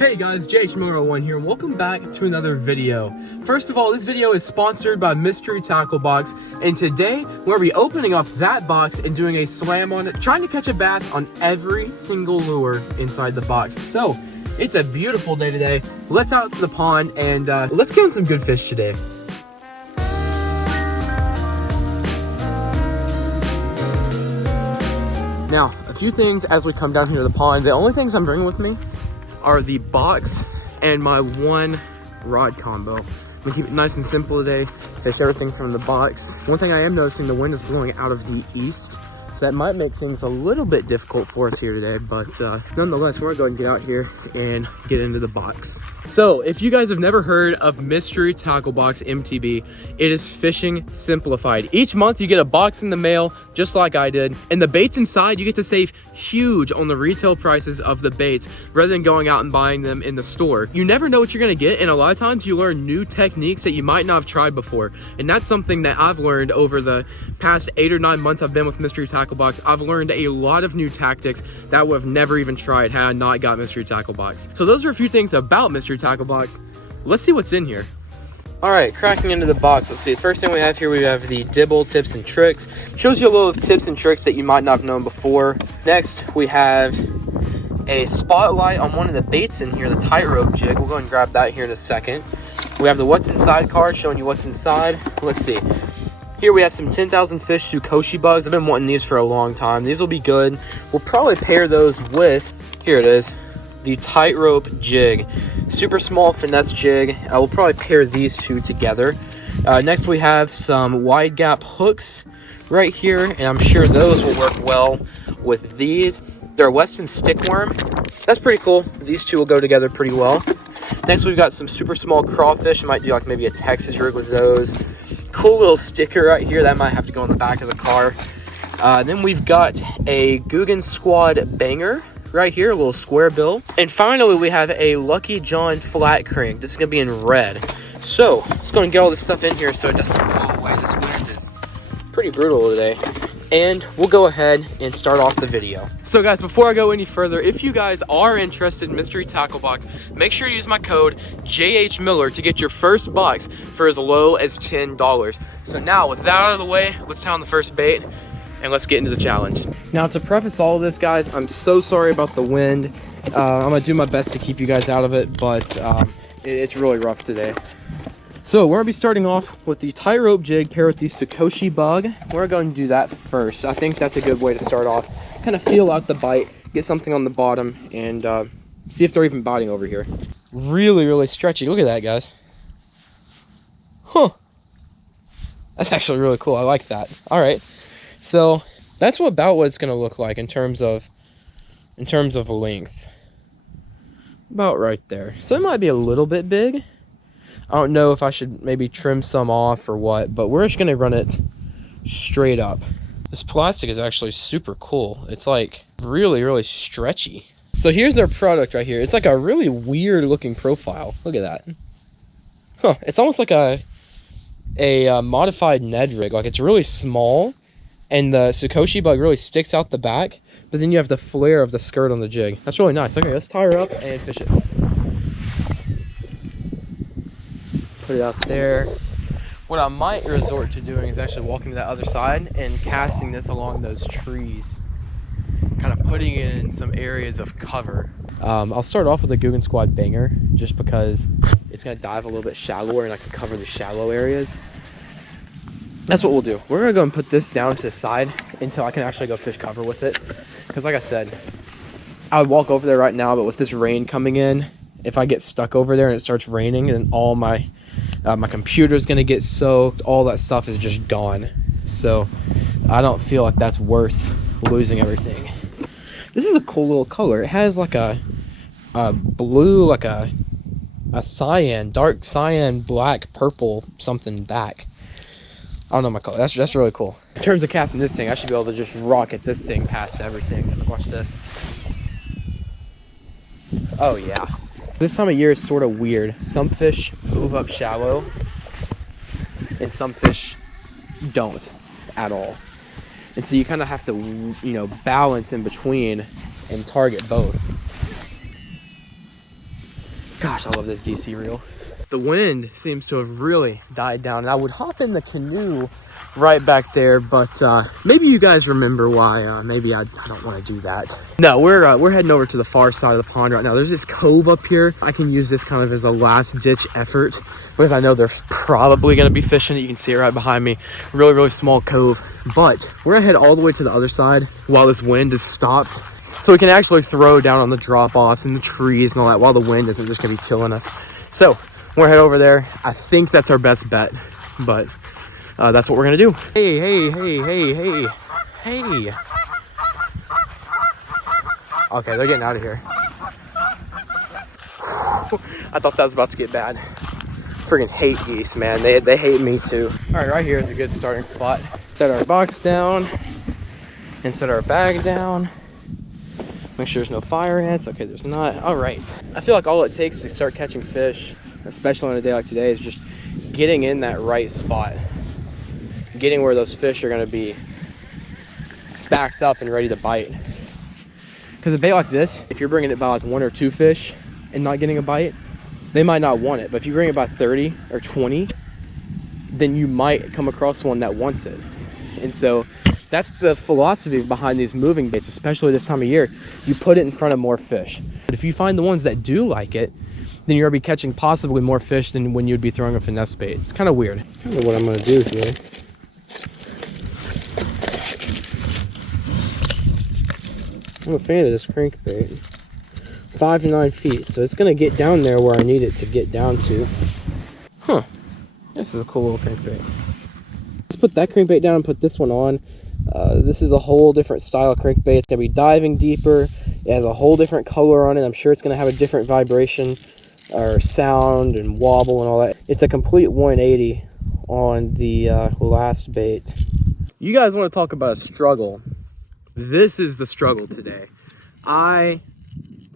Hey guys, JH1 here, and welcome back to another video. First of all, this video is sponsored by Mystery Tackle Box, and today we're going to be opening up that box and doing a slam on it, trying to catch a bass on every single lure inside the box. So, it's a beautiful day today. Let's out to the pond and let's get on some good fish today. Now, a few things as we come down here to the pond. The only things I'm bringing with me are the box and my one rod combo. I'm gonna keep it nice and simple today. Fish everything from the box. One thing I am noticing, the wind is blowing out of the east, so that might make things a little bit difficult for us here today, but nonetheless, we're gonna go and get out here and get into the box. So if you guys have never heard of Mystery Tackle Box MTB, it is fishing simplified. Each month you get a box in the mail, just like I did, and the baits inside, you get to save huge on the retail prices of the baits rather than going out and buying them in the store. You never know what you're gonna get, and a lot of times you learn new techniques that you might not have tried before, and that's something that I've learned over the past 8 or 9 months I've been with Mystery Tackle Box. I've learned a lot of new tactics that I would have never even tried had I not got Mystery Tackle Box. So those are a few things about Mystery Tackle Box. Let's see what's in here. All right, cracking into the box. Let's see. The first thing we have here, we have the Dibble tips and tricks. Shows you a little of tips and tricks that you might not have known before. Next, we have a spotlight on one of the baits in here, the tightrope jig. We'll go and grab that here in a second. We have the what's inside card showing you what's inside. Let's see. Here we have some 10,000 fish Tsukoshi bugs. I've been wanting these for a long time. These will be good. We'll probably pair those with, here it is, the tightrope jig. Super small finesse jig. I will probably pair these two together. Next we have some wide gap hooks right here, and I'm sure those will work well with these. They're a Weston stickworm. That's pretty cool. These two will go together pretty well. Next we've got some super small crawfish. I might do like maybe a Texas rig with those. Cool little sticker right here that might have to go in the back of the car. Then we've got a Guggen Squad banger right here, a little square bill. And finally, we have a Lucky John flat crank. This is gonna be in red. So let's go and get all this stuff in here so it doesn't blow away. This wind is pretty brutal today. And we'll go ahead and start off the video. So guys, before I go any further, if you guys are interested in Mystery Tackle Box, make sure you use my code JHMiller to get your first box for as low as $10. So now with that out of the way, let's tie on the first bait and let's get into the challenge. Now to preface all of this, guys, I'm so sorry about the wind. I'm gonna do my best to keep you guys out of it, but it's really rough today. So we're gonna be starting off with the tightrope jig paired with the Tsukoshi bug. We're going to do that first. I think that's a good way to start off. Kind of feel out the bite, get something on the bottom, and see if they're even biting over here. Really, really stretchy. Look at that, guys. Huh. That's actually really cool. I like that. All right. So that's about what it's gonna look like in terms of length. About right there. So it might be a little bit big. I don't know if I should maybe trim some off or what, but we're just gonna run it straight up. This plastic is actually super cool. It's like really, really stretchy. So here's our product right here. It's like a really weird looking profile. Look at that. Huh, it's almost like a modified Ned rig. Like it's really small and the Tsukoshi bug really sticks out the back, but then you have the flare of the skirt on the jig. That's really nice. Okay, let's tie her up and fish it. Put it out there. What I might resort to doing is actually walking to that other side and casting this along those trees, kind of putting it in some areas of cover. I'll start off with a Guggen Squad banger just because it's going to dive a little bit shallower and I can cover the shallow areas. That's what we'll do. We're going to go and put this down to the side until I can actually go fish cover with it, because like I said, I would walk over there right now, but with this rain coming in, if I get stuck over there and it starts raining, then all my computer's gonna get soaked. All that stuff is just gone. So I don't feel like that's worth losing everything. This is a cool little color. It has like a blue, like a cyan, dark cyan, black, purple, something back. I don't know my color. That's really cool. In terms of casting this thing, I should be able to just rocket this thing past everything. Watch this. Oh yeah. This time of year is sort of weird. Some fish move up shallow and some fish don't at all. And so you kind of have to, you know, balance in between and target both. Gosh, I love this DC reel. The wind seems to have really died down. And I would hop in the canoe right back there, but maybe you guys remember why. Maybe I don't want to do that. No, we're heading over to the far side of the pond right now. There's this cove up here. I can use this kind of as a last ditch effort because I know they're probably going to be fishing it. You can see it right behind me. Really, really small cove. But we're gonna head all the way to the other side while this wind is stopped, so we can actually throw down on the drop-offs and the trees and all that while the wind isn't just gonna be killing us. So we're gonna head over there. I think that's our best bet, but that's what we're gonna do. Hey, hey, hey, hey, hey, hey. Okay, they're getting out of here. I thought that was about to get bad. Friggin' hate geese, man. They hate me too. All right, right here is a good starting spot. Set our box down and set our bag down. Make sure there's no fire ants. Okay, there's not. All right. I feel like all it takes to start catching fish, especially on a day like today, is just getting in that right spot. Getting where those fish are going to be stacked up and ready to bite. Because a bait like this, if you're bringing it by like 1 or 2 fish and not getting a bite, they might not want it. But if you bring it by 30 or 20, then you might come across one that wants it. And so that's the philosophy behind these moving baits, especially this time of year. You put it in front of more fish. But if you find the ones that do like it, then you're going to be catching possibly more fish than when you'd be throwing a finesse bait. It's kind of weird. Kind of what I'm going to do here. I'm a fan of this crankbait. 5 to 9 feet, so it's going to get down there where I need it to get down to. Huh. This is a cool little crankbait. Let's put that crankbait down and put this one on. This is a whole different style crankbait. It's going to be diving deeper. It has a whole different color on it. I'm sure it's going to have a different vibration or sound and wobble and all that. It's a complete 180 on the last bait. You guys want to talk about a struggle? This is the struggle today. I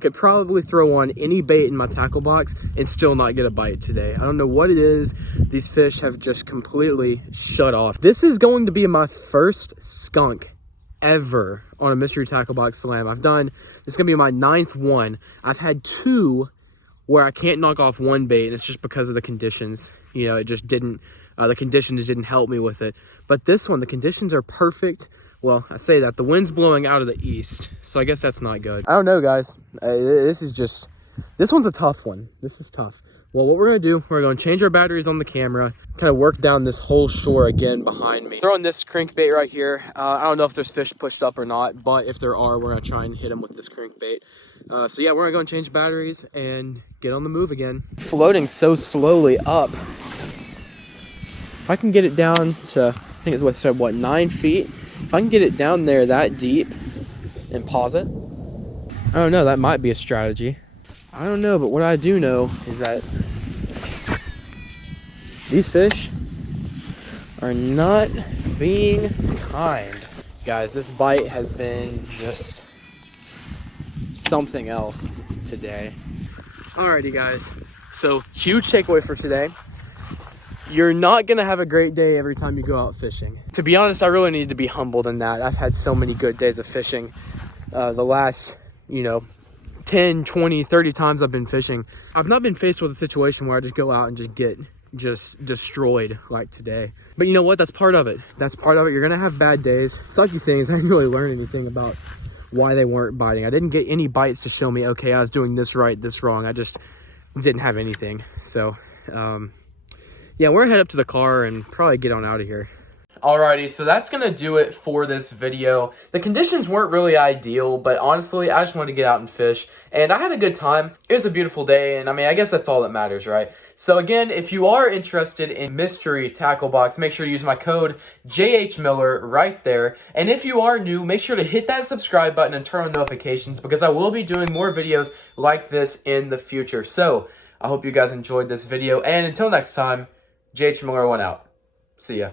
could probably throw on any bait in my tackle box and still not get a bite today. I don't know what it is. These fish have just completely shut off. This is going to be my first skunk ever on a mystery tackle box slam. This is going to be my 9th one. I've had 2 where I can't knock off one bait, and it's just because of the conditions. You know, it just didn't, the conditions didn't help me with it. But this one, the conditions are perfect. Well, I say that. The wind's blowing out of the east, so I guess that's not good. I don't know, guys. This one's a tough one. This is tough. Well, what we're going to do, we're going to change our batteries on the camera, kind of work down this whole shore again behind me. Throwing this crankbait right here. I don't know if there's fish pushed up or not, but if there are, we're going to try and hit them with this crankbait. So yeah, we're going to go and change batteries and get on the move again. Floating so slowly up. If I can get it down to, I think it's what, 9 feet? If I can get it down there that deep and pause it, I don't know, that might be a strategy. I don't know, but what I do know is that these fish are not being kind. Guys, this bite has been just something else today. Alrighty, guys. So, huge takeaway for today. You're not going to have a great day every time you go out fishing. To be honest, I really need to be humbled in that. I've had so many good days of fishing. The last, 10, 20, 30 times I've been fishing, I've not been faced with a situation where I just go out and just get destroyed like today. But you know what? That's part of it. That's part of it. You're going to have bad days. Sucky thing is I didn't really learn anything about why they weren't biting. I didn't get any bites to show me, okay, I was doing this right, this wrong. I just didn't have anything. So, yeah, we're gonna head up to the car and probably get on out of here. Alrighty, so that's gonna do it for this video. The conditions weren't really ideal, but honestly, I just wanted to get out and fish, and I had a good time. It was a beautiful day, and I mean, I guess that's all that matters, right? So again, if you are interested in mystery tackle box, make sure to use my code JHMiller right there. And if you are new, make sure to hit that subscribe button and turn on notifications because I will be doing more videos like this in the future. So I hope you guys enjoyed this video, and until next time, JH Miller 1 out. See ya.